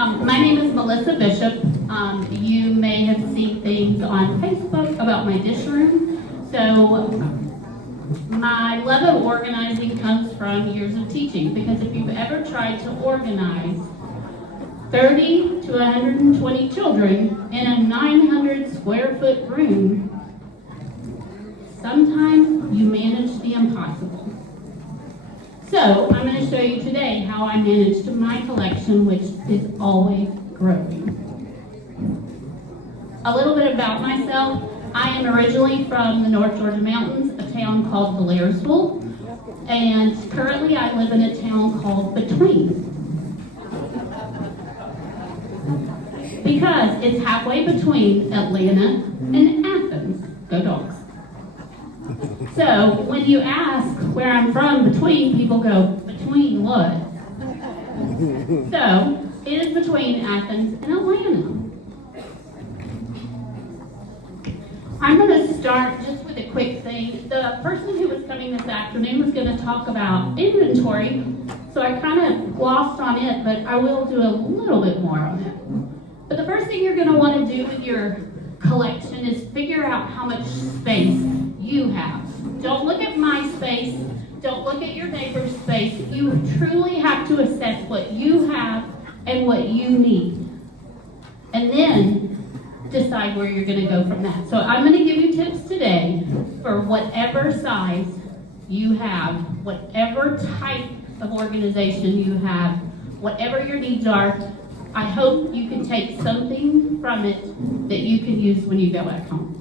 My name is Melissa Bishop. You may have seen things on Facebook about my dish room. So my love of organizing comes from years of teaching, because if you've ever tried to organize 30 to 120 children in a 900 square foot room, sometimes you manage the impossible. So I'm going to show you today how I managed my collection, which is always growing. A little bit about myself. I am originally from the North Georgia mountains, a town called Blairsville, and currently I live in a town called Between. Because it's halfway between Atlanta and Athens. Go Dogs. So when you ask where I'm from, Between, people go, between what? So it is between Athens and Atlanta. I'm going to start just with a quick thing. The person who was coming this afternoon was going to talk about inventory, so I kind of glossed on it, but I will do a little bit more on it. But the first thing you're going to want to do with your collection is figure out how much space you have. Don't look at my space. Don't look at your neighbor's space. You truly have to assess what you have and what you need. And then decide where you're going to go from that. So I'm going to give you tips today for whatever size you have, whatever type of organization you have, whatever your needs are. I hope you can take something from it that you can use when you go back home.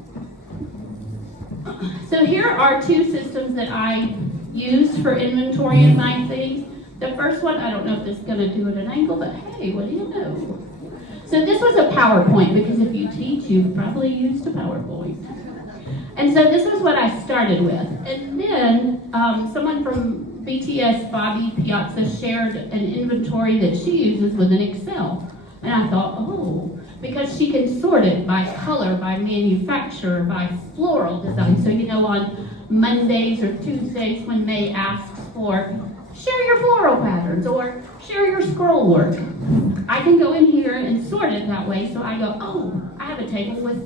So here are two systems that I used for inventory of my things. The first one, I don't know if this is going to do it at an angle, but hey, what do you know? So this was a PowerPoint, because if you teach, you've probably used a PowerPoint. And so this was what I started with. And then someone from BTS, Bobby Piazza, shared an inventory that she uses with an Excel. And I thought, oh, because she can sort it by color, by manufacturer, by floral design. So, you know, on Mondays or Tuesdays when May asks for, share your floral patterns or share your scroll work, I can go in here and sort it that way. So I go, oh, I have a table with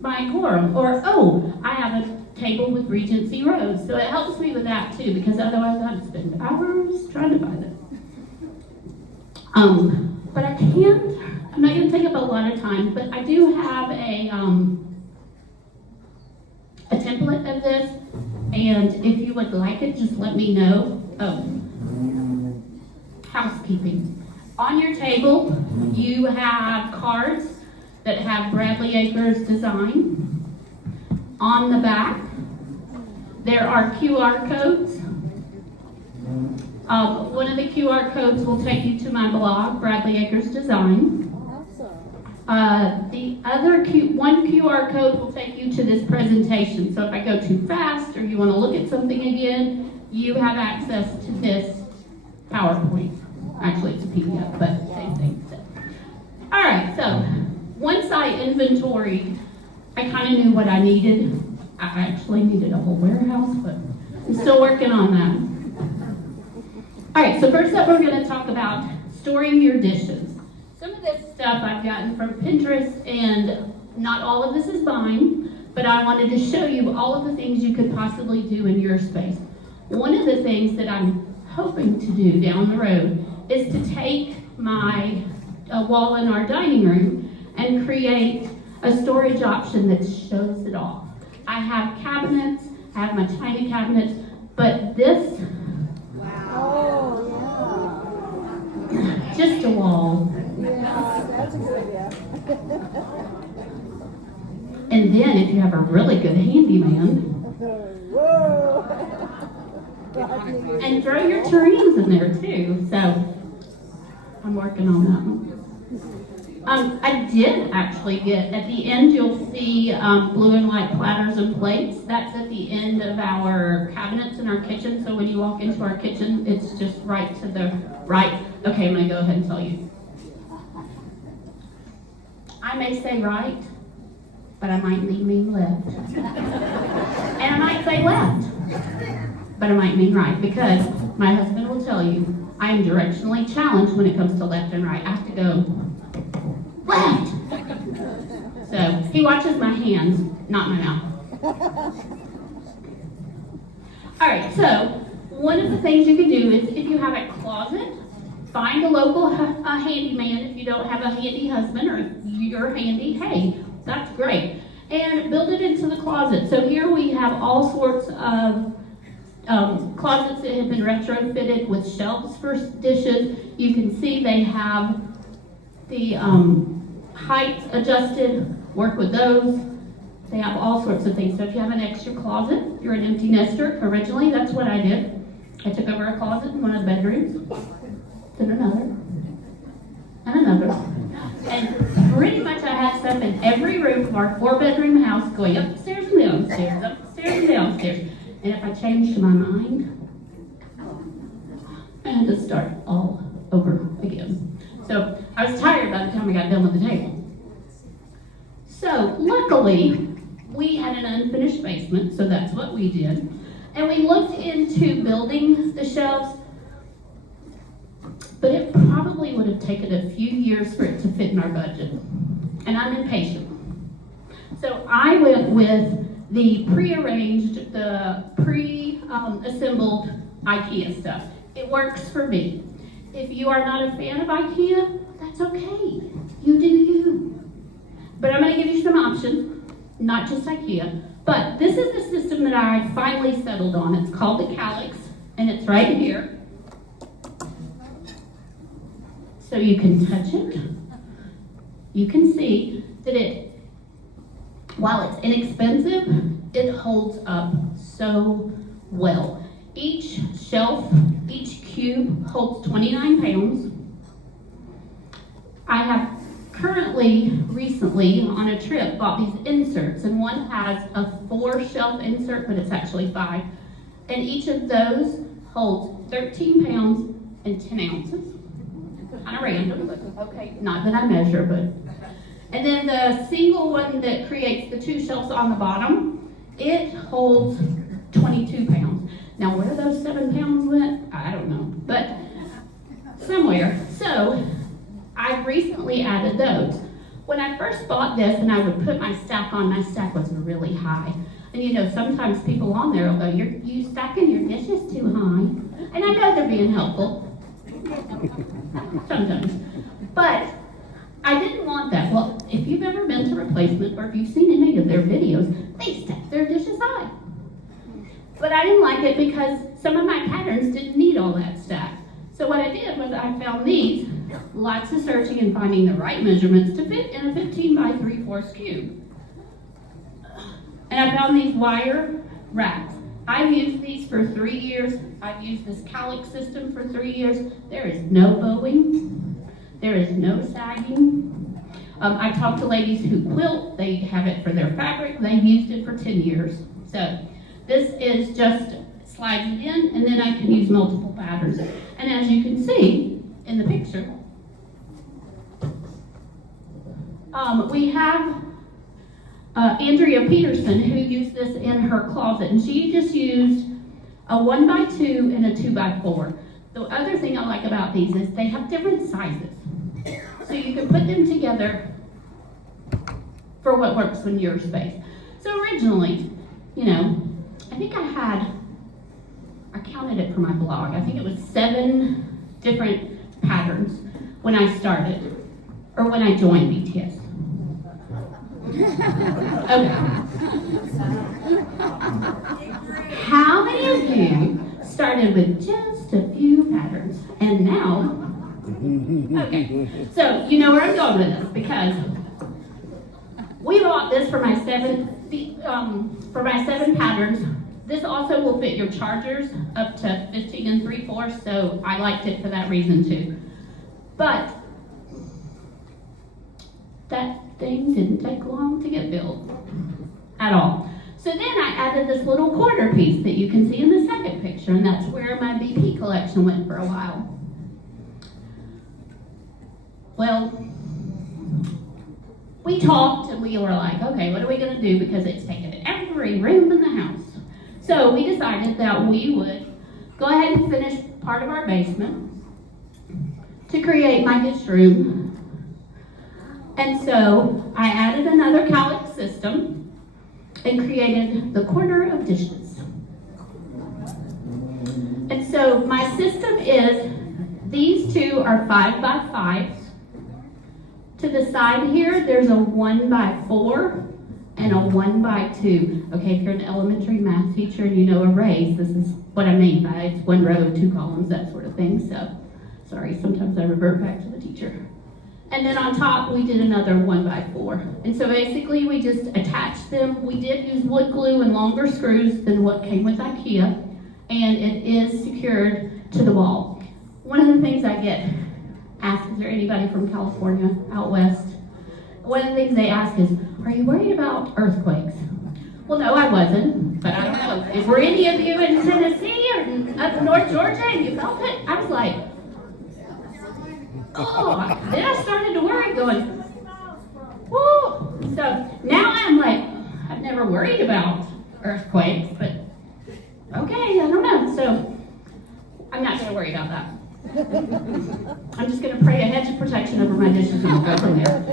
my quorum, or oh, I have a table with Regency Rose. So it helps me with that too, because otherwise I'd spend hours trying to find it. But I'm not going to take up a lot of time, but I do have a template of this, and if you would like it, just let me know. Oh, housekeeping. On your table, you have cards that have Bradley Acres design. On the back, there are QR codes. One of the QR codes will take you to my blog, Bradley Acres Design. The other one QR code will take you to this presentation. So if I go too fast or you want to look at something again, you have access to this PowerPoint. Actually, it's a PDF, but same thing. So. All right, so once I inventoried, I kind of knew what I needed. I actually needed a whole warehouse, but I'm still working on that. All right, so first up, we're going to talk about storing your dishes. Some of this stuff I've gotten from Pinterest, and not all of this is mine, but I wanted to show you all of the things you could possibly do in your space. One of the things that I'm hoping to do down the road is to take my wall in our dining room and create a storage option that shows it off. I have cabinets, I have my china cabinets, but this, just a wall. Yeah, that's a good idea. And then if you have a really good handyman, Whoa! and throw your tureens in there too. So I'm working on that one. I did actually get, at the end you'll see blue and white platters and plates. That's at the end of our cabinets in our kitchen. So when you walk into our kitchen, it's just right to the right. Okay, I'm going to go ahead and tell you. I may say right, but I might mean left. And I might say left, but I might mean right, because my husband will tell you, I am directionally challenged when it comes to left and right. I have to go left. So he watches my hands, not my mouth. All right, so one of the things you can do is if you have a closet, find a local handyman. If you don't have a handy husband or if you're handy, hey, that's great. And build it into the closet. So here we have all sorts of closets that have been retrofitted with shelves for dishes. You can see they have the heights adjusted, work with those. They have all sorts of things. So if you have an extra closet, you're an empty nester. Originally, that's what I did. I took over a closet in one of the bedrooms, then another, and another. And pretty much I had stuff in every room of our 4-bedroom house going upstairs and downstairs, upstairs and downstairs. And if I changed my mind, I had to start all over again. So I was tired by the time I got done with the table. So luckily, we had an unfinished basement, so that's what we did. And we looked into building the shelves, but it probably would have taken a few years for it to fit in our budget. And I'm impatient. So I went with the pre-arranged, the pre-assembled IKEA stuff. It works for me. If you are not a fan of IKEA, that's okay. You do you. But I'm going to give you some options, not just IKEA. But this is the system that I finally settled on. It's called the Calyx, and it's right here. So you can touch it. You can see that while it's inexpensive, it holds up so well. Each shelf, each cube holds 29 pounds. I have recently, on a trip, bought these inserts, and one has a 4-shelf insert, but it's actually 5. And each of those holds 13 pounds and 10 ounces. Kind of random, but okay, not that I measure, but. And then the single one that creates the 2 shelves on the bottom, it holds 22 pounds. Now where those 7 pounds went, I don't know, but somewhere. So I've recently added those. When I first bought this and I would put my stack on, my stack was really high. And you know, sometimes people on there will go, you stacking your dishes too high. And I know they're being helpful. Sometimes. But I didn't want that. Well, if you've ever been to Replacement or if you've seen any of their videos, they stack their dishes high. But I didn't like it because some of my patterns didn't need all that stack. So what I did was I found these, lots of searching and finding the right measurements to fit in a 15 by 3/4 cube. And I found these wire racks. I've used these for 3 years. I've used this Calyx system for 3 years. There is no bowing. There is no sagging. I talked to ladies who quilt. They have it for their fabric. They've used it for 10 years. So this is just slides it in, and then I can use multiple patterns. And as you can see in the picture, we have Andrea Peterson, who used this in her closet, and she just used a 1x2 and a 2x4. The other thing I like about these is they have different sizes. So you can put them together for what works in your space. So originally, you know, I think I counted it for my blog. I think it was 7 different patterns when I started, or when I joined BTS. Okay. How many of you started with just a few patterns and now? Okay, so you know where I'm going with this because we bought this for my 7 patterns. This also will fit your chargers up to 15 3/4, so I liked it for that reason too. But that thing didn't take long to get built at all. So then I added this little corner piece that you can see in the second picture, and that's where my BP collection went for a while. Well, we talked and we were like, okay, what are we going to do because it's taken every room in the house. So we decided that we would go ahead and finish part of our basement to create my dish room. And so I added another cowlick system and created the corner of dishes. And so my system is, these two are 5 by 5s. To the side here, there's a 1 by 4 and a 1 by 2. Okay, if you're an elementary math teacher and you know arrays, this is what I mean by it's 1 row, 2 columns, that sort of thing. So, sorry, sometimes I revert back to the teacher. And then on top, we did another 1 by 4. And so basically, we just attached them. We did use wood glue and longer screws than what came with IKEA, and it is secured to the wall. One of the things I get asked, is there anybody from California out west? One of the things they ask is, are you worried about earthquakes? Well, no, I wasn't, but I don't know. If were any of you in Tennessee or up in North Georgia and you felt it, I was like, oh, then I started to worry going, whoa. So now I'm like, I've never worried about earthquakes, but okay, I don't know. So I'm not going to worry about that. I'm just going to pray a hedge of protection over my dishes and we'll go from there.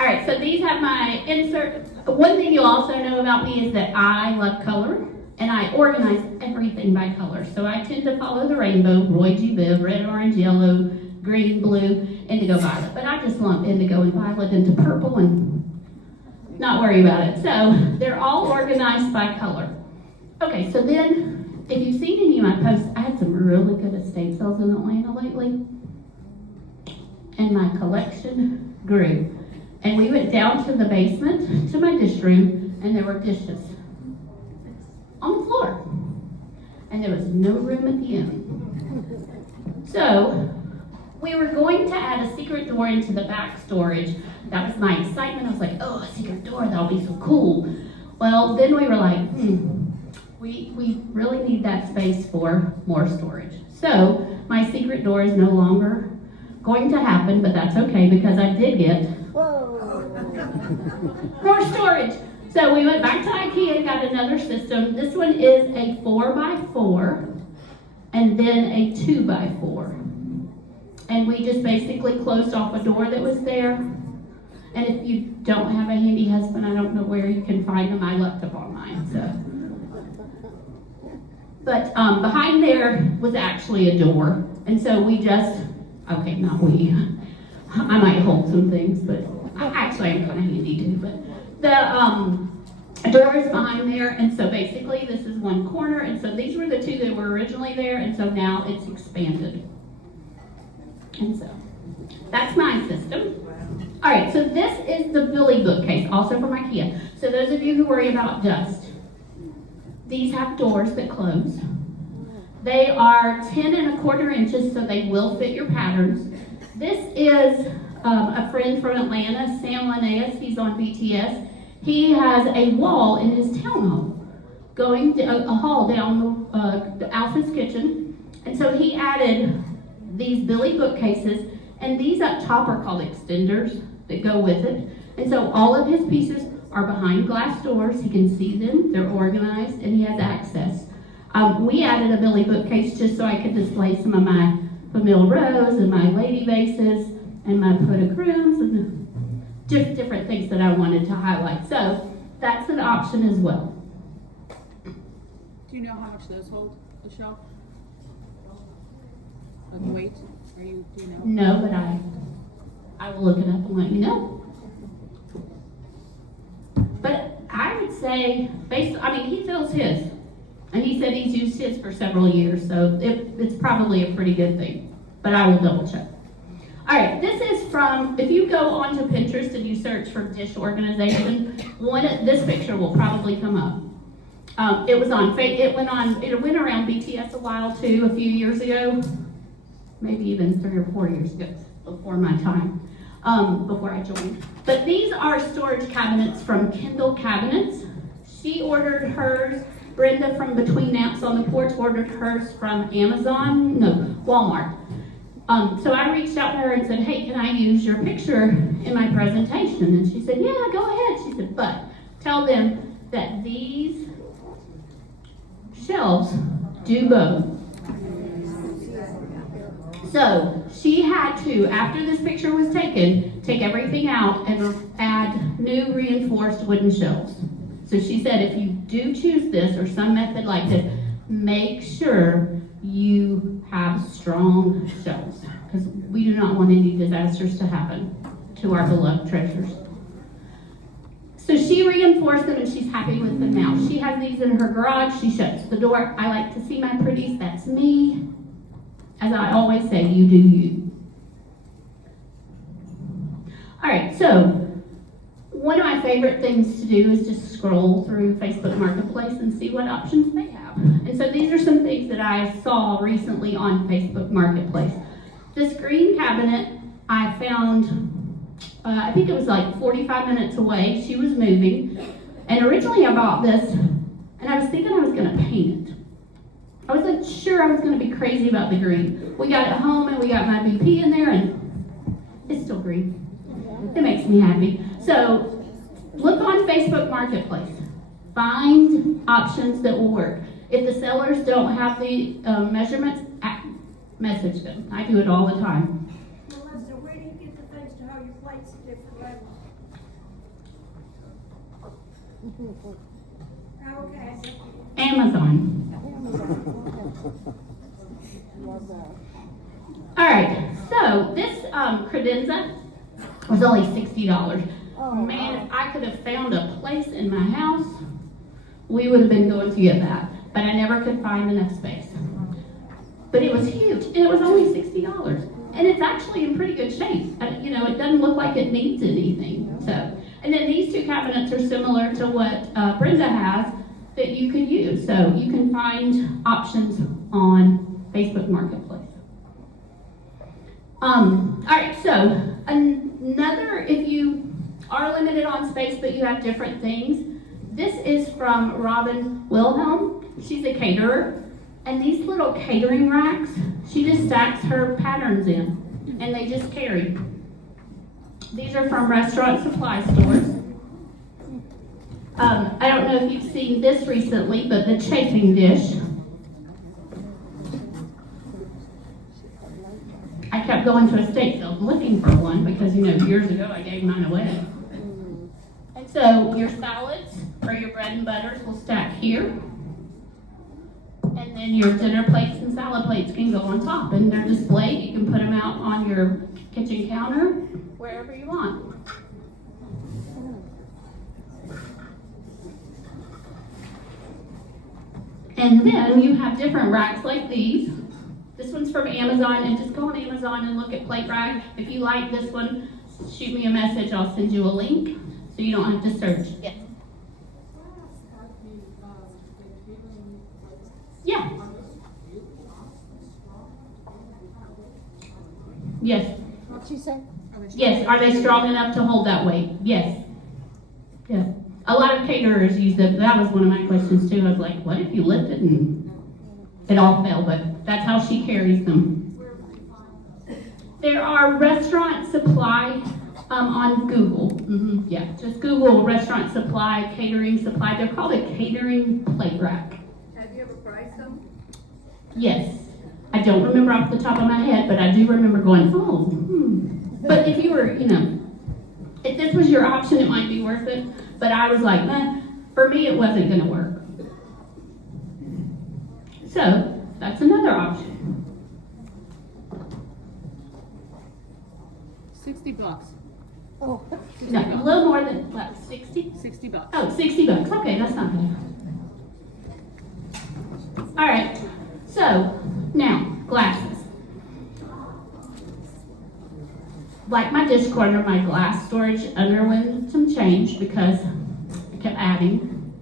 All right, so these have my insert. One thing you'll also know about me is that I love color, and I organize everything by color. So I tend to follow the rainbow, Roy G. Biv, red, orange, yellow, green, blue, indigo, violet. But I just lump indigo and violet into purple and not worry about it. So they're all organized by color. Okay, so then, if you've seen any of my posts, I had some really good estate sales in Atlanta lately. And my collection grew. And we went down to the basement, to my dish room, and there were dishes on the floor. And there was no room at the end. So, we were going to add a secret door into the back storage. That was my excitement. I was like, oh, a secret door, that'll be so cool. Well, then we were like, we really need that space for more storage. So, my secret door is no longer going to happen, but that's okay because I did get more storage. So we went back to IKEA and got another system. This one is a 4 by 4 and then a 2 by 4. And we just basically closed off a door that was there. And if you don't have a handy husband, I don't know where you can find them. I left them on mine. So. But behind there was actually a door. And so we just, okay, not we. I might hold some things, but actually I'm kind of handy too. But the door is behind there, and so basically this is one corner, and so these were the two that were originally there, and so now it's expanded. And so that's my system. All right, so this is the Billy bookcase, also from IKEA. So those of you who worry about dust, these have doors that close. They are 10 1/4 inches, so they will fit your patterns. This is a friend from Atlanta, Sam Linnaeus. He's on BTS. He has a wall in his townhome going a hall down the Alpha's kitchen. And so he added these Billy bookcases, and these up top are called extenders that go with it. And so all of his pieces are behind glass doors. He can see them, they're organized, and he has access. We added a Billy bookcase just so I could display some of my Famille Rose and my lady vases and my Podochrums and just different things that I wanted to highlight. So that's an option as well. Do you know how much those hold, the shelf? Like weight? Do you know? No, but I will look it up and let you know. But I would say, he fills his. And he said he's used his for several years, so it's probably a pretty good thing. But I will double check. All right, this is from, if you go onto Pinterest and you search for dish organization, this picture will probably come up. It went around BTS a while too, a few years ago, maybe even 3 or 4 years ago, before my time, before I joined. But these are storage cabinets from Kendall Cabinets. She ordered hers. Brenda from Between Naps on the Porch ordered hers from Walmart. So I reached out to her and said, hey, can I use your picture in my presentation? And she said, yeah, go ahead. She said, but tell them that these shelves do both. So she had to, after this picture was taken, take everything out and add new reinforced wooden shelves. So she said, if you do choose this or some method like this, make sure you have strong shelves, because we do not want any disasters to happen to our beloved treasures. So she reinforced them and she's happy with them now. She has these in her garage. She shuts the door. I like to see my pretties. That's me. As I always say, you do you. All right, so one of my favorite things to do is just scroll through Facebook Marketplace and see what options they have. And so these are some things that I saw recently on Facebook Marketplace. This green cabinet I found, I think it was like 45 minutes away. She was moving. And originally I bought this, and I was thinking I was going to paint it. I was like, sure, I was going to be crazy about the green. We got it home, and we got my BP in there, and it's still green. It makes me happy. So look on Facebook Marketplace. Find options that will work. If the sellers don't have the measurements, message them. I do it all the time. Melissa, where do you get the things to hold your plates at different levels? Okay. Amazon. All right, so this credenza was only $60. Man, if I could have found a place in my house, we would have been going to get that. But I never could find enough space. But it was huge, and it was only $60. And it's actually in pretty good shape. You know, it doesn't look like it needs anything. So, and then these two cabinets are similar to what Brenda has that you can use. So you can find options on Facebook Marketplace. All right, so another, if you are limited on space but you have different things, this is from Robin Wilhelm. She's a caterer. And these little catering racks, she just stacks her patterns in, and they just carry. These are from restaurant supply stores. I don't know if you've seen this recently, but the chafing dish. I kept going to estate sales looking for one because, you know, years ago I gave mine away. And so your salads or your bread and butters will stack here. And then your dinner plates and salad plates can go on top, and they're displayed. You can put them out on your kitchen counter, wherever you want. And then you have different racks like these. This one's from Amazon, and just go on Amazon and look at plate rack. If you like this one, shoot me a message. I'll send you a link so you don't have to search. Yes. Yeah. Yes. What'd she say? Yes. Are they strong enough to hold that weight? Yes. Yes. A lot of caterers use them. That was one of my questions too. I was like, what if you lift it and it all fell? But that's how she carries them. There are restaurant supply on Google. Yeah, just Google restaurant supply, catering supply. They're called a catering plate rack. Have you ever priced them? Yes. I don't remember off the top of my head, but I do remember going, But if you were, you know, if this was your option, it might be worth it. But I was like, for me, it wasn't going to work. So that's another option. $60. Oh, No, a little more than, what, 60? $60. Oh, $60. Okay, that's not bad. All right. So now, glasses. Like my dish corner, my glass storage underwent some change because I kept adding.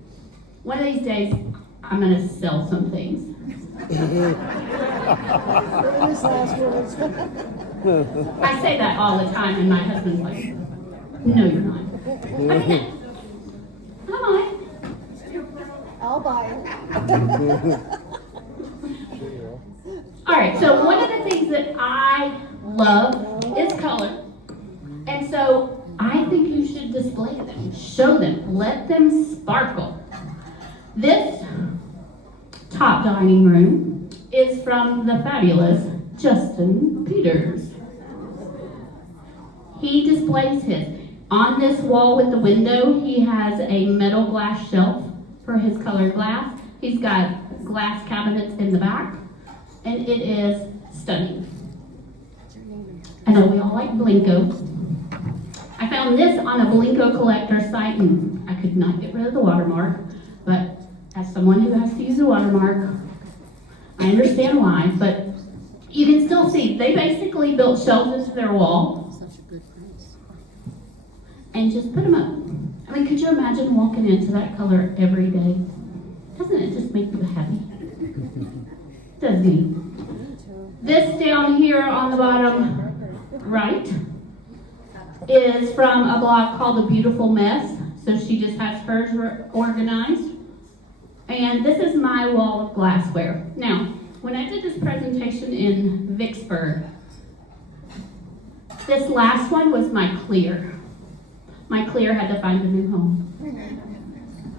One of these days, I'm going to sell some things. famous last words. I say that all the time, and my husband's like, no, you're not. Okay. Come on. I'll buy it. All right, so one of the things that I love is color. And so I think you should display them, show them, let them sparkle. This top dining room is from the fabulous Justin Peters. He displays his. On this wall with the window, he has a metal glass shelf for his colored glass. He's got glass cabinets in the back, and it is stunning. I know we all like Blinko. I found this on a Blinko collector site, and I could not get rid of the watermark, but as someone who has to use a watermark, I understand why, but you can still see, they basically built shelves into their wall and just put them up. I mean, could you imagine walking into that color every day? Doesn't it just make you happy? Doesn't it? This down here on the bottom right is from a blog called A Beautiful Mess. So she just has hers organized. And this is my wall of glassware. Now, when I did this presentation in Vicksburg, this last one was my clear. My clear had to find a new home.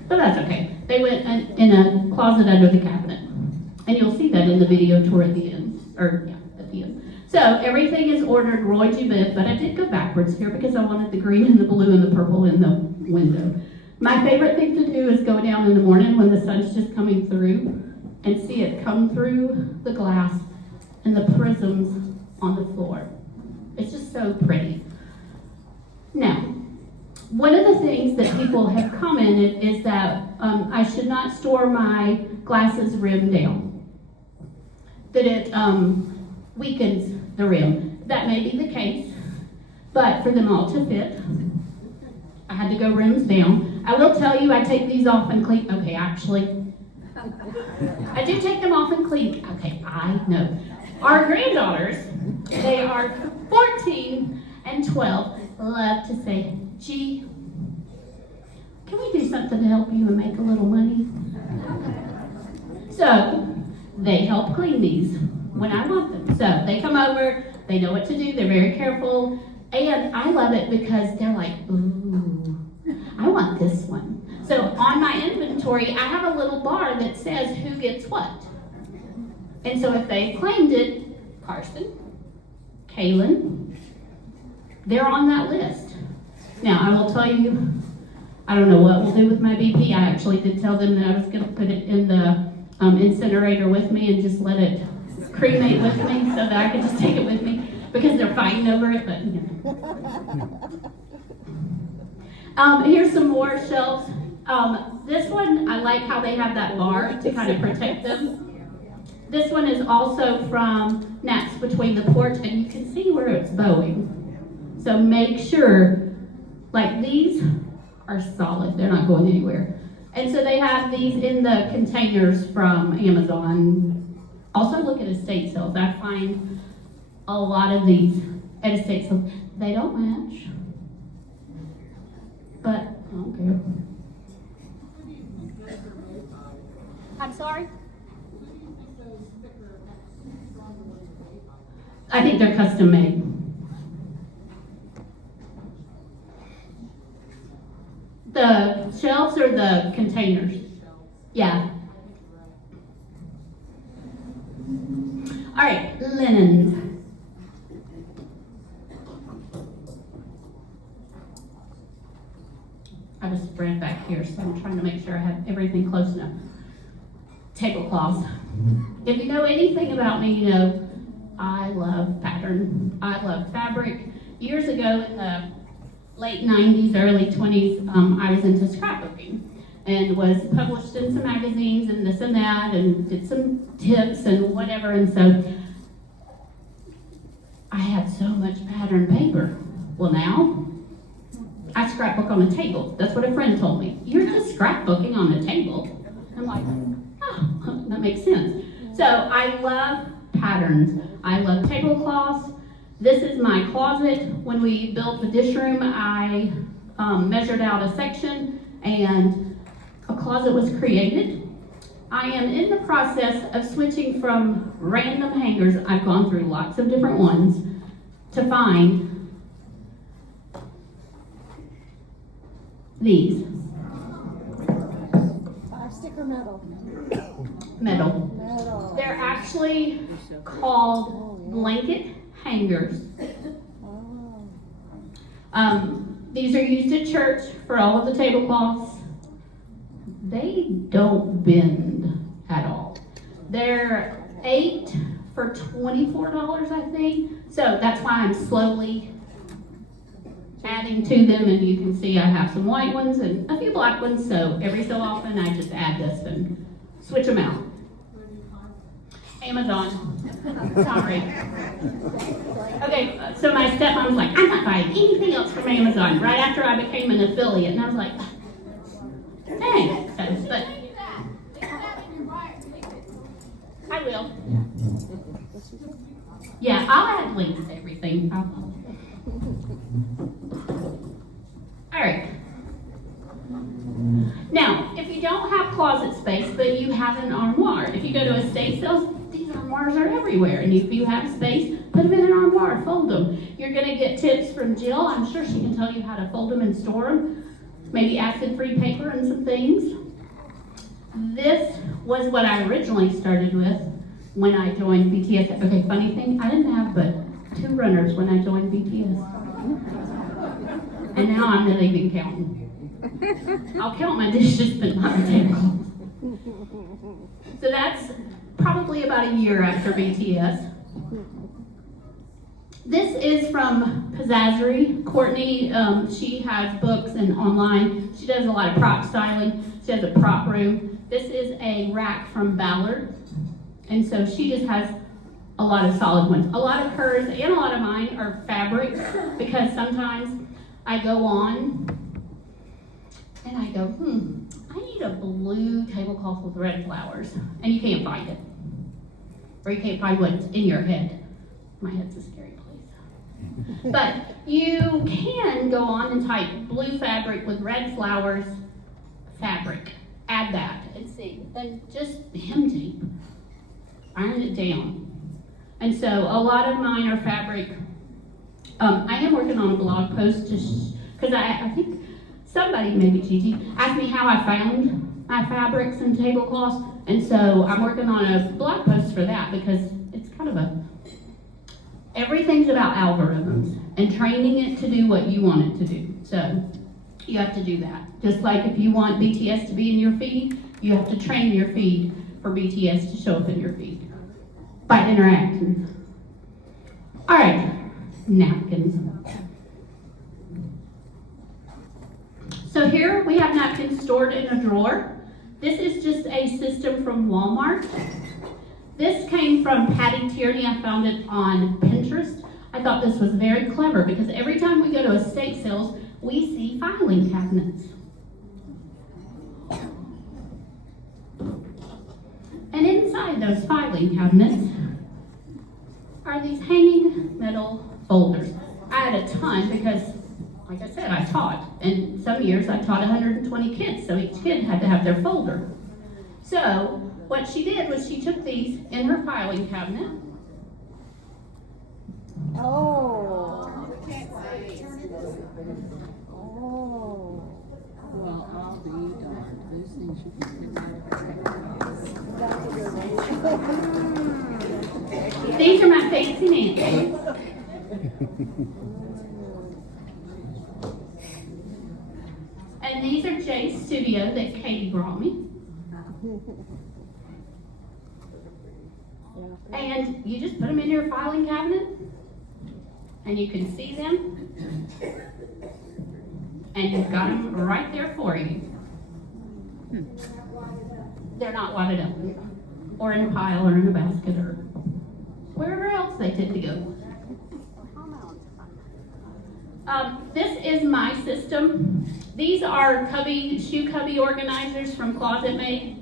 But that's okay. They went in a closet under the cabinet. And you'll see that in the video toward the end. At the end. So everything is ordered Roy G. Biv, but I did go backwards here because I wanted the green and the blue and the purple in the window. My favorite thing to do is go down in the morning when the sun's just coming through and see it come through the glass and the prisms on the floor. It's just so pretty. Now, one of the things that people have commented is that I should not store my glasses rim down. That it weakens the rim. That may be the case, but for them all to fit, I had to go rims down. I will tell you, I take these off and clean. Okay, actually, I do take them off and clean. Okay, I know. Our granddaughters, they are 14 and 12, love to say, gee, can we do something to help you and make a little money? So, they help clean these when I want them. So, they come over, they know what to do, they're very careful, and I love it because they're like, ooh, I want this one. So, on my inventory, I have a little bar that says who gets what. And so, if they claimed it, Carson, Kaylin, they're on that list. Now, I will tell you, I don't know what we'll do with my BP. I actually did tell them that I was going to put it in the incinerator with me and just let it cremate with me so that I could just take it with me because they're fighting over it, but you know. Here's some more shelves. This one, I like how they have that bar to kind of protect them. This one is also from Nat's Between the Porch, and you can see where it's bowing. So make sure, like these are solid, they're not going anywhere. And so they have these in the containers from Amazon. Also look at estate sales. I find a lot of these at estate sales. They don't match, but I don't care. I'm sorry? I think they're custom made. The shelves or the containers? Yeah. All right, linens. I was spread back here, so I'm trying to make sure I have everything close enough. Tablecloths. If you know anything about me, you know I love pattern. I love fabric. Years ago in the late 90s, early 20s, I was into scrapbooking and was published in some magazines and this and that and did some tips and whatever. And so I had so much pattern paper. Well, now I scrapbook on a table. That's what a friend told me. You're just scrapbooking on a table. I'm like, oh, that makes sense. So I love patterns. I love tablecloths. This is my closet. When we built the dish room, I measured out a section and a closet was created. I am in the process of switching from random hangers, I've gone through lots of different ones, to find these. 5, 6 or metal? Metal. Metal. They're actually called blanket hangers. Oh. These are used at church for all of the tablecloths. They don't bend at all. They're 8 for $24, I think. So that's why I'm slowly adding to them, and you can see I have some white ones and a few black ones, so every so often I just add this and switch them out. Amazon. Sorry. Okay, so my stepmom's like, I'm not buying anything else from Amazon right after I became an affiliate, and I was like, thanks, but I will. Yeah, I'll add links to everything. All right. Now, if you don't have closet space, but you have an armoire, if you go to estate sales, these armoires are everywhere. And if you have space, put them in an armoire, fold them. You're going to get tips from Jill. I'm sure she can tell you how to fold them and store them. Maybe acid-free paper and some things. This was what I originally started with when I joined BTS. Okay, funny thing, I didn't have but 2 runners when I joined BTS. And now I'm not even counting. I'll count my dishes, but not the table. So that's probably about a year after BTS. This is from Pizzazzery. Courtney, she has books and online. She does a lot of prop styling. She has a prop room. This is a rack from Ballard. And so she just has a lot of solid ones. A lot of hers and a lot of mine are fabric, because sometimes I go on and I go, I need a blue tablecloth with red flowers. And you can't find it. Or you can't find what's in your head. My head's a scary place. But you can go on and type blue fabric with red flowers fabric. Add that and see. And just hem tape. Iron it down. And so a lot of mine are fabric. I am working on a blog post because I think somebody, maybe Gigi, asked me how I found my fabrics and tablecloths. And so I'm working on a blog post for that, because it's kind of everything's about algorithms and training it to do what you want it to do. So you have to do that. Just like if you want BTS to be in your feed, you have to train your feed for BTS to show up in your feed by interacting. All right, napkins. So here we have napkins stored in a drawer. This is just a system from Walmart. This came from Patty Tierney. I found it on Pinterest. I thought this was very clever, because every time we go to estate sales, we see filing cabinets. And inside those filing cabinets are these hanging metal folders. I had a ton because, like I said, I taught. And some years I taught 120 kids, so each kid had to have their folder. So what she did was she took these in her filing cabinet. Oh. Well, I'll be darned. Those things you can That's a good one. These are my fancy napkins. And these are Jay's studio that Katie brought me. And you just put them in your filing cabinet, and you can see them, and you've got them right there for you. They're not wadded up, or in a pile, or in a basket, or wherever else they tend to go. This is my system. These are shoe cubby organizers from Closet Mate,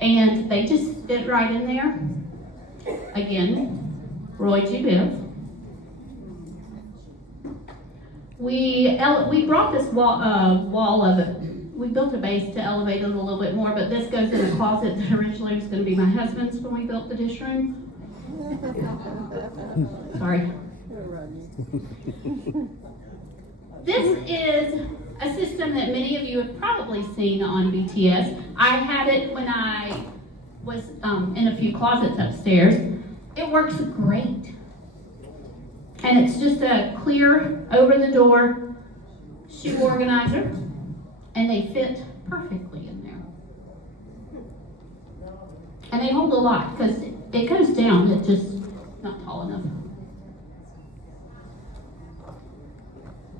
and they just fit right in there. Again, Roy G. Biv. We brought this wall of it. We built a base to elevate it a little bit more, but this goes in a closet that originally was going to be my husband's when we built the dish room. Sorry. This is a system that many of you have probably seen on BTS. I had it when I was in a few closets upstairs. It works great. And it's just a clear over-the-door shoe organizer, and they fit perfectly in there. And they hold a lot, because it goes down, it's just not tall enough.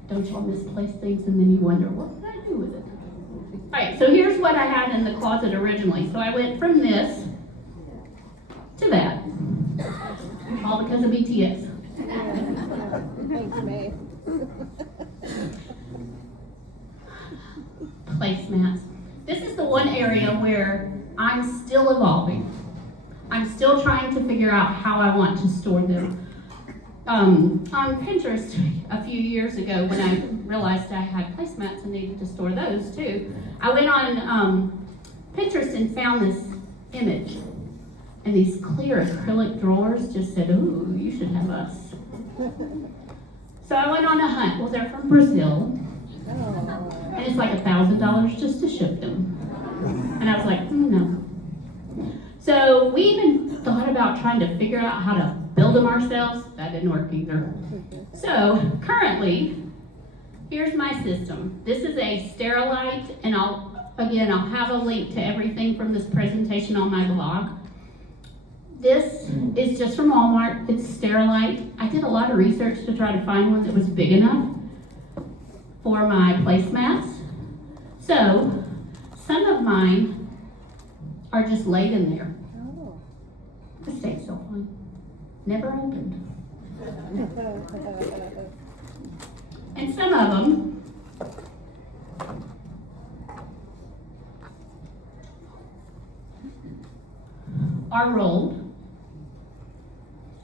Don't y'all misplace things and then you wonder, what did I do with it? Alright, so here's what I had in the closet originally. So I went from this to that. All because of BTS. Thanks, May. Placemats. This is the one area where I'm still evolving. I'm still trying to figure out how I want to store them. On Pinterest a few years ago, when I realized I had placemats and needed to store those too, I went on Pinterest and found this image. And these clear acrylic drawers just said, ooh, you should have us. So I went on a hunt. Well, they're from Brazil. And it's like $1,000 just to ship them. And I was like, no. So we even thought about trying to figure out how to build them ourselves. That didn't work either. So currently, here's my system. This is a Sterilite, and I'll have a link to everything from this presentation on my blog. This is just from Walmart. It's Sterilite. I did a lot of research to try to find one that was big enough for my placemats. So some of mine are just laid in there. Oh. This stays so fun. Never opened. And some of them are rolled.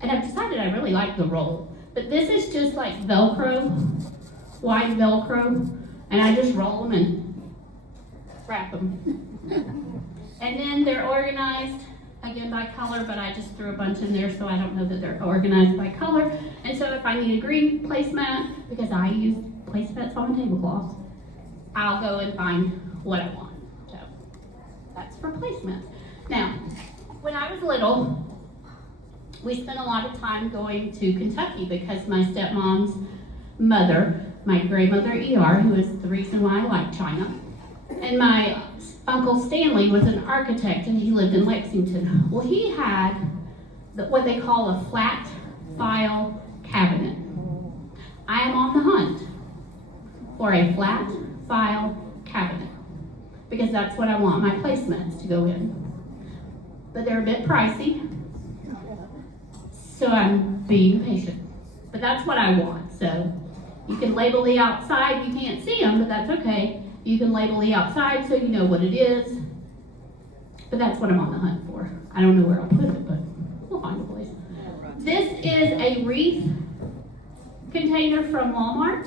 And I've decided I really like the roll. But this is just like Velcro, wide Velcro. And I just roll them and wrap them. And then they're organized, again by color, but I just threw a bunch in there so I don't know that they're organized by color. And so if I need a green placemat, because I use placemats on a tablecloth, I'll go and find what I want. So that's for placemats. Now, when I was little, we spent a lot of time going to Kentucky because my stepmom's mother, my grandmother E.R., who is the reason why I like China, and my Uncle Stanley was an architect and he lived in Lexington. Well, he had what they call a flat file cabinet. I am on the hunt for a flat file cabinet because that's what I want my placemats to go in. But they're a bit pricey, so I'm being patient. But that's what I want. So you can label the outside. You can't see them, but that's okay. You can label the outside so you know what it is. But that's what I'm on the hunt for. I don't know where I'll put it, but we'll find a place. This is a wreath container from Walmart.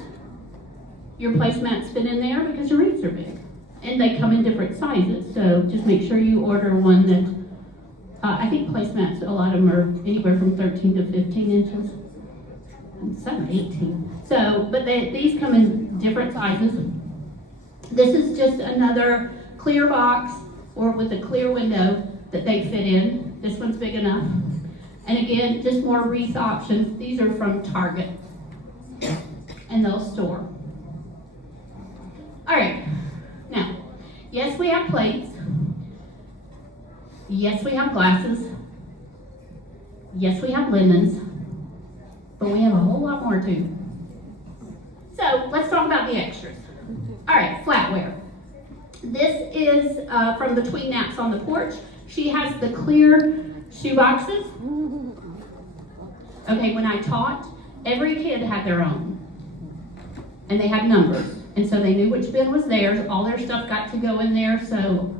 Your placemats fit in there because your wreaths are big. And they come in different sizes, so just make sure you order one that, I think placemats, a lot of them are anywhere from 13 to 15 inches. And some are 18. So, but these come in different sizes. This is just another clear box or with a clear window that they fit in. This one's big enough. And again, just more wreath options. These are from Target. And they'll store. All right. Now, yes, we have plates. Yes, we have glasses. Yes, we have linens. But we have a whole lot more too. So let's talk about the extras. All right, flatware. This is from Between Naps on the Porch. She has the clear shoe boxes. Okay, when I taught, every kid had their own. And they had numbers. And so they knew which bin was theirs. All their stuff got to go in there, so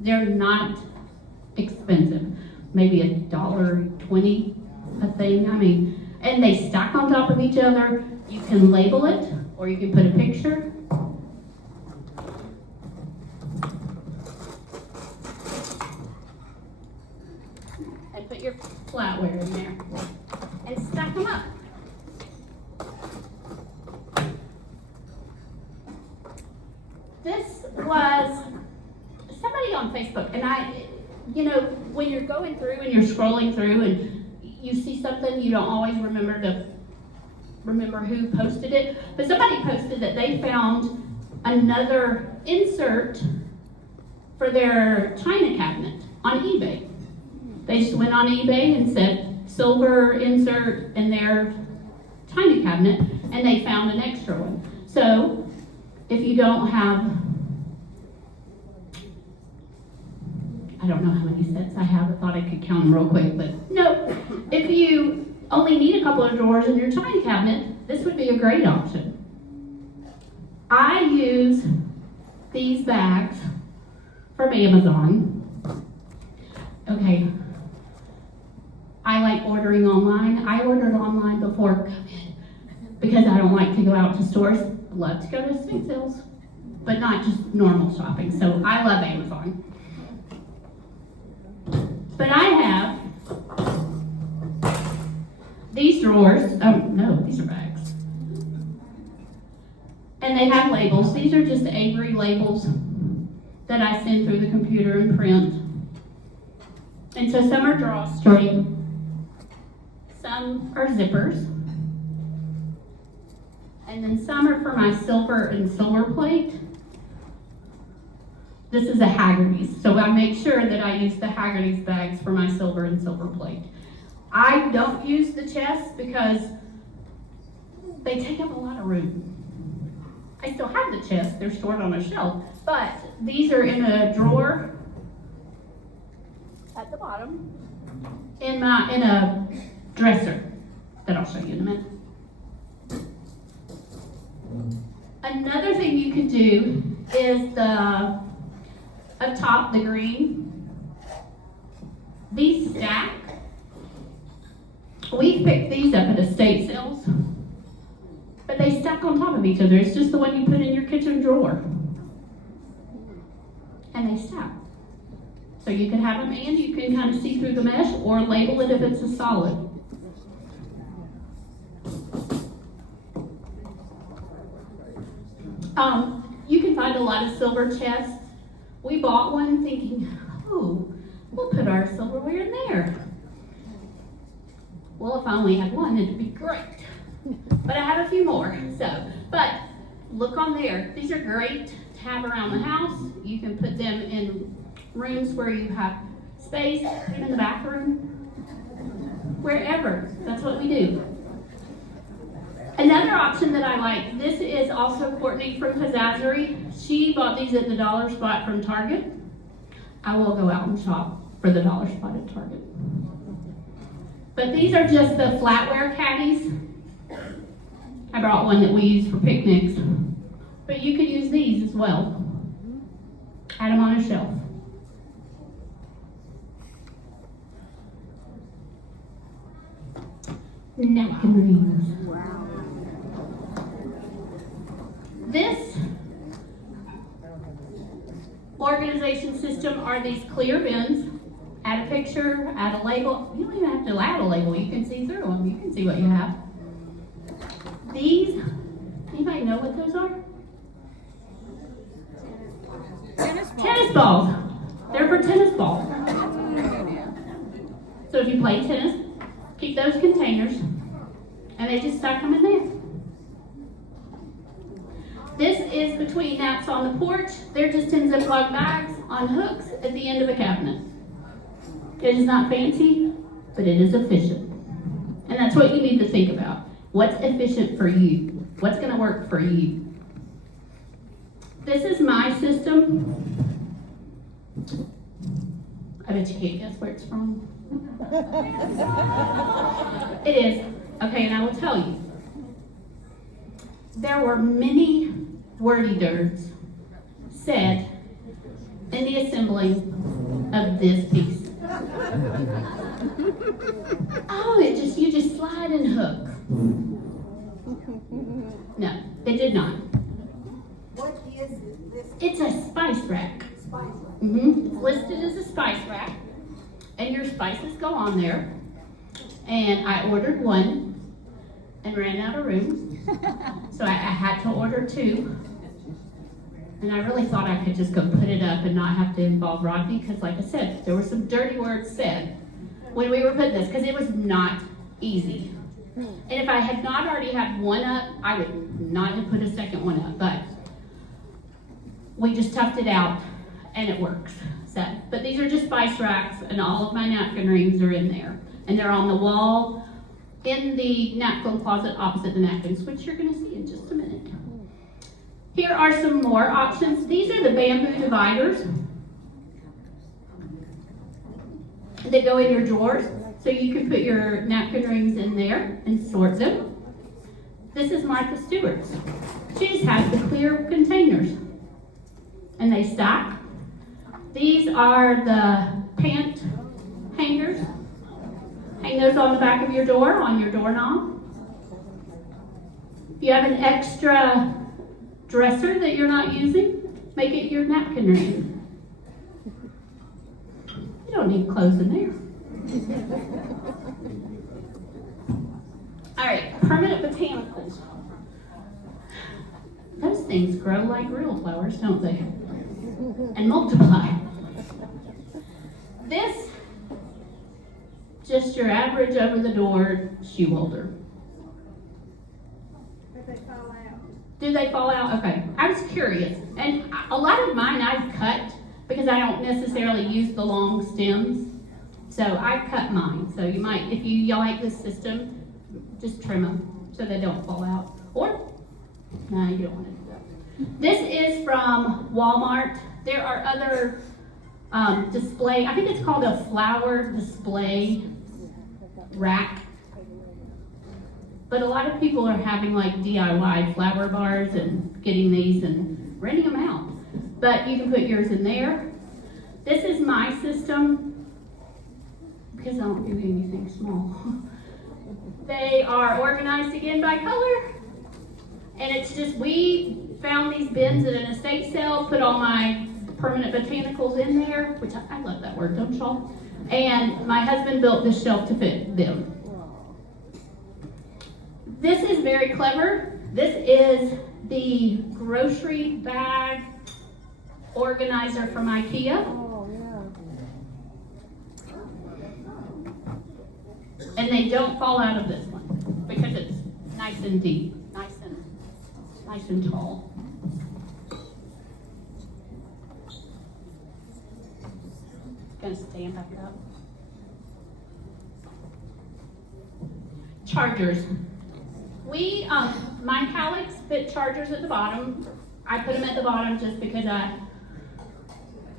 they're not expensive. Maybe $1.20 a thing. I mean, and they stack on top of each other. You can label it, or you can put a picture. And put your flatware in there. And stack them up. Facebook, and you know, when you're going through and you're scrolling through and you see something, you don't always remember who posted it, but somebody posted that they found another insert for their china cabinet on eBay. They just went on eBay and said silver insert in their china cabinet, and they found an extra one. So if you don't have, I don't know how many sets I have. I thought I could count them real quick, but no. If you only need a couple of drawers in your china cabinet, this would be a great option. I use these bags from Amazon. Okay. I like ordering online. I ordered online before COVID because I don't like to go out to stores. I love to go to estate sales, but not just normal shopping. So I love Amazon. But I have these drawers. Oh, no, these are bags. And they have labels. These are just Avery labels that I send through the computer and print. And so some are drawstring, some are zippers, and then some are for my silver and silver plate. This is a Haggerty's, so I make sure that I use the Haggerty's bags for my silver and silver plate. I don't use the chests because they take up a lot of room. I still have the chests, they're stored on a shelf, but these are in a drawer at the bottom in a dresser that I'll show you in a minute. Another thing you can do is up top, the green. These stack. We picked these up at estate sales, but they stack on top of each other. It's just the one you put in your kitchen drawer. And they stack. So you can have them and you can kind of see through the mesh or label it if it's a solid. You can find a lot of silver chests. We bought one thinking, oh, we'll put our silverware in there. Well, if I only had one, it'd be great. But I have a few more, but look on there. These are great to have around the house. You can put them in rooms where you have space, even in the bathroom, wherever. That's what we do. Another option that I like, this is also Courtney from Pizzazzery. She bought these at the Dollar Spot from Target. I will go out and shop for the Dollar Spot at Target. But these are just the flatware caddies. I brought one that we use for picnics. But you could use these as well. Add them on a shelf. Napkin rings. This organization system are these clear bins. Add a picture, add a label. You don't even have to add a label. You can see through them. You can see what you have. These, anybody know what those are? Tennis balls. They're for tennis balls. So if you play tennis, keep those containers, and they just stack them in there. This is between naps on the porch. They're just in Ziploc bags on hooks at the end of a cabinet. It is not fancy, but it is efficient. And that's what you need to think about. What's efficient for you? What's going to work for you? This is my system. I bet you can't guess where it's from. It is. Okay, and I will tell you. There were many wordy-dirts said in the assembling of this piece. Oh, you just slide and hook. No, it did not. What is this It's a spice rack. spice? It's listed as a spice rack, and your spices go on there. And I ordered one and ran out of room, so I had to order two. And I really thought I could just go put it up and not have to involve Rodney, because like I said, there were some dirty words said when we were putting this, because it was not easy. And if I had not already had one up, I would not have put a second one up, but we just toughed it out and it works. So, but these are just spice racks, and all of my napkin rings are in there. And they're on the wall in the napkin closet opposite the napkins, which you're gonna see in just a minute. Here are some more options. These are the bamboo dividers that go in your drawers, so you can put your napkin rings in there and sort them. This is Martha Stewart's. She just has the clear containers, and they stack. These are the pant hangers. Hang those on the back of your door, on your doorknob. If you have an extra dresser that you're not using, make it your napkin ring. You don't need clothes in there. All right, permanent botanicals. Those things grow like real flowers, don't they? And multiply. This, just your average over-the-door shoe holder. But they fall out. Do they fall out? Okay. I was curious. And a lot of mine I've cut because I don't necessarily use the long stems. So I cut mine. So you might, if you like this system, just trim them so they don't fall out. Or, no, you don't want to do that. This is from Walmart. There are other display, I think it's called a flower display rack. But a lot of people are having like DIY flower bars and getting these and renting them out. But you can put yours in there. This is my system, because I don't do anything small. They are organized again by color. And it's just, we found these bins at an estate sale, put all my permanent botanicals in there, which I love that word, don't y'all? And my husband built this shelf to fit them. This is very clever. This is the grocery bag organizer from IKEA. Oh, yeah. And they don't fall out of this one because it's nice and deep, nice and tall. It's gonna stand back up. Chargers. My Calyx fit chargers at the bottom. I put them at the bottom just because I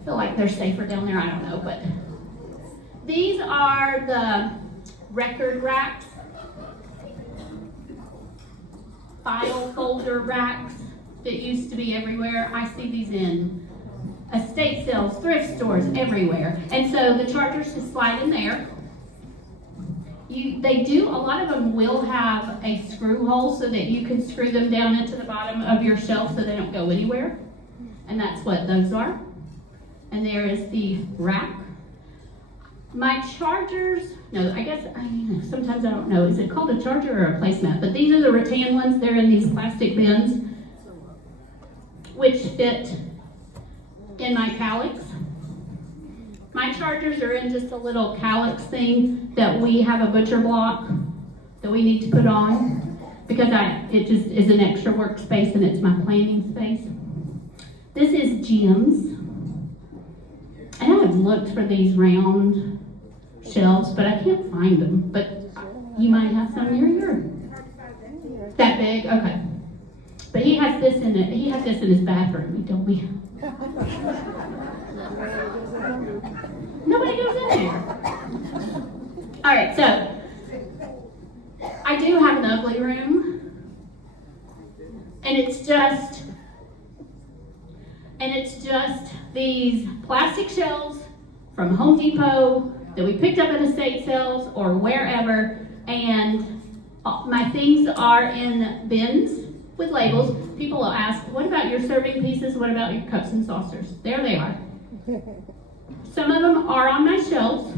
feel like they're safer down there. I don't know, but these are the record racks, file folder racks that used to be everywhere. I see these in estate sales, thrift stores, everywhere. And so the chargers just slide in there. They do, a lot of them will have a screw hole so that you can screw them down into the bottom of your shelf so they don't go anywhere. And that's what those are. And there is the rack. My chargers, no, I guess, sometimes I don't know, is it called a charger or a placemat? But these are the rattan ones. They're in these plastic bins, which fit in my Calyx. My chargers are in just a little Calyx thing that we have a butcher block that we need to put on because it just is an extra workspace and it's my planning space. This is Jim's. And I have looked for these round shelves, but I can't find them. But you might have some near yours. That big? Okay. But he has this in it. He has this in his bathroom, he told me. Nobody goes in there. All right, so I do have an ugly room, and it's just these plastic shelves from Home Depot that we picked up at estate sales or wherever, and my things are in bins with labels. People will ask, what about your serving pieces? What about your cups and saucers? There they are. Some of them are on my shelves,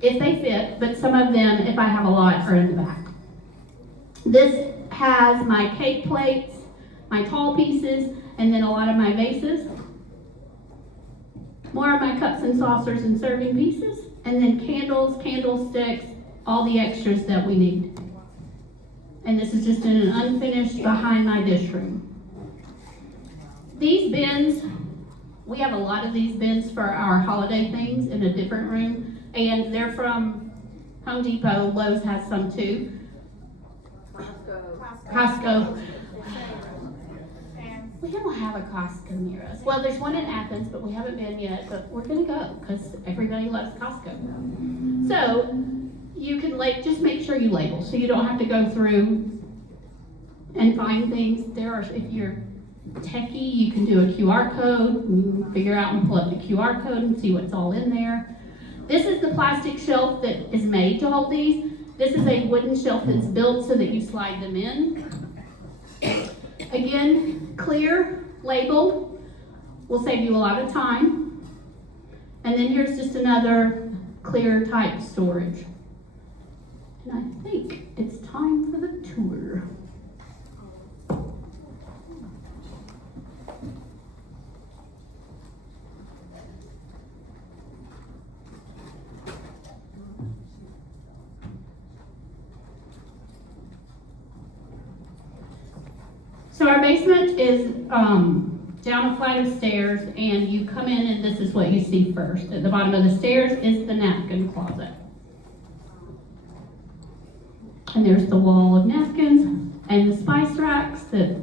if they fit, but some of them, if I have a lot, are in the back. This has my cake plates, my tall pieces, and then a lot of my vases. More of my cups and saucers and serving pieces, and then candles, candlesticks, all the extras that we need. And this is just in an unfinished behind my dish room. These bins, we have a lot of these bins for our holiday things in a different room, and they're from Home Depot. Lowe's has some too. Costco. We don't have a Costco near us. Well, there's one in Athens, but we haven't been yet, but we're gonna go because everybody loves Costco. So you can just make sure you label so you don't have to go through and find things. If you're techie, you can do a QR code, and you can figure out and pull up the QR code and see what's all in there. This is the plastic shelf that is made to hold these. This is a wooden shelf that's built so that you slide them in. Again, clear label will save you a lot of time. And then here's just another clear type storage. And I think it's time for the tour. So our basement is down a flight of stairs, and you come in and this is what you see first. At the bottom of the stairs is the napkin closet. And there's the wall of napkins and the spice racks that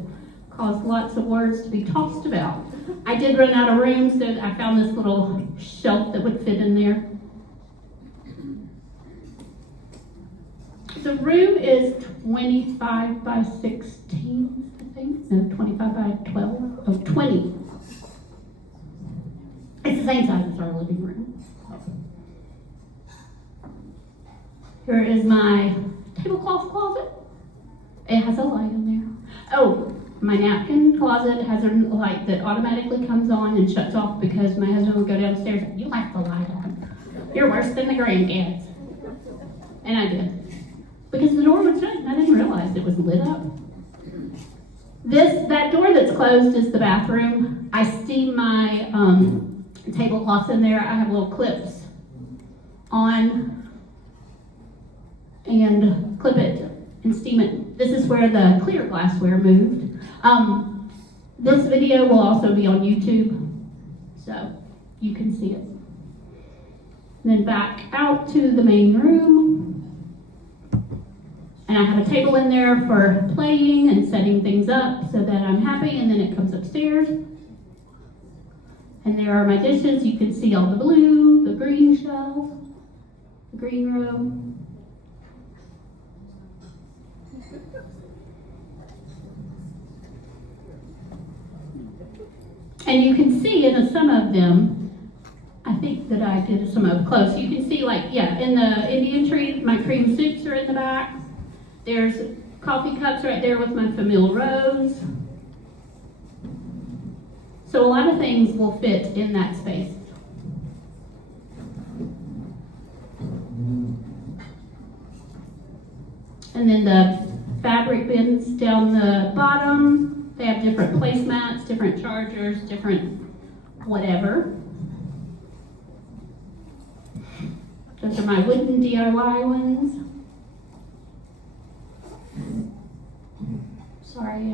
cause lots of words to be tossed about. I did run out of room, so I found this little shelf that would fit in there. The room is 25 by 16, I think. No, 25 by 12. Oh, 20. It's the same size as our living room. Here is my tablecloth closet. It has a light in there. Oh, my napkin closet has a light that automatically comes on and shuts off because my husband would go downstairs and, "You left the light on. You're worse than the grandkids." And I did. Because the door was shut and I didn't realize it was lit up. That door that's closed is the bathroom. I steam my tablecloths in there. I have little clips on and clip it and steam it. This is where the clear glassware moved. This video will also be on YouTube, so you can see it. And then back out to the main room. And I have a table in there for playing and setting things up so that I'm happy, and then it comes upstairs. And there are my dishes. You can see all the blue, the green shelf, the green row. And you can see in some of them, I think that I did some up close. You can see in the Indian tree, my cream soups are in the back. There's coffee cups right there with my Famille Rose. So a lot of things will fit in that space. And then the fabric bins down the bottom, they have different placemats, different chargers, different whatever. Those are my wooden DIY ones. Sorry,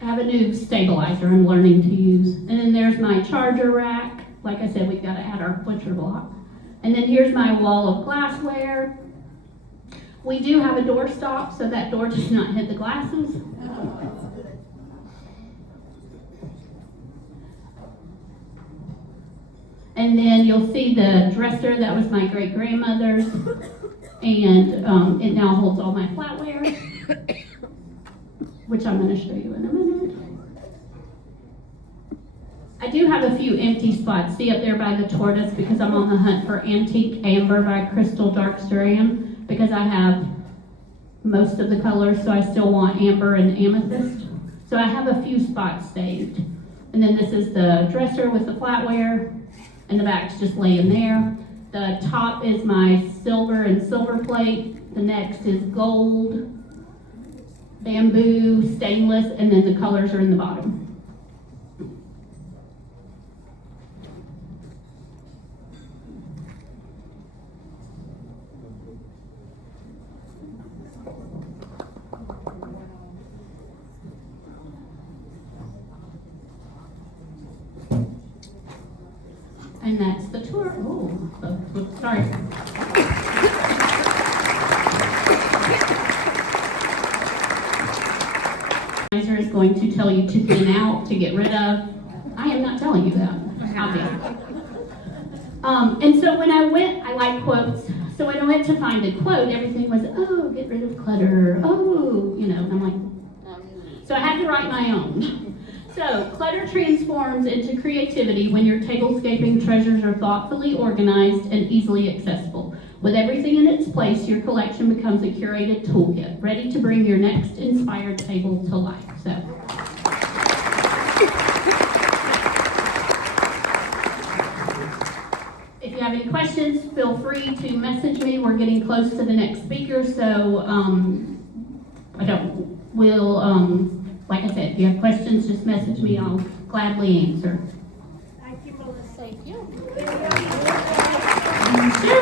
I have a new stabilizer I'm learning to use. And then there's my charger rack. Like I said, we've got to add our butcher block. And then here's my wall of glassware. We do have a door stop so that door does not hit the glasses. And then you'll see the dresser that was my great grandmother's. And it now holds all my flatware, which I'm going to show you in a minute. I do have a few empty spots. See up there by the tortoise, because I'm on the hunt for Antique Amber by Crystal Dark Cerium, because I have most of the colors, so I still want amber and amethyst. So I have a few spots saved. And then this is the dresser with the flatware, and the back's just laying there. The top is my silver and silver plate. The next is gold. bamboo, stainless, and then the colors are in the bottom. And that's the tour. Sorry. Advisor is going to tell you to thin out, to get rid of. I am not telling you that. I'll be. And so when I went, I like quotes. So when I went to find a quote, everything was, oh, get rid of clutter. Oh, and I'm like, so I had to write my own. So, clutter transforms into creativity when your tablescaping treasures are thoughtfully organized and easily accessible. With everything in its place, your collection becomes a curated toolkit, ready to bring your next inspired table to life. So, if you have any questions, feel free to message me. We're getting close to the next speaker, so like I said, if you have questions, just message me. I'll gladly answer. Thank you, Melissa. Thank you. Sure.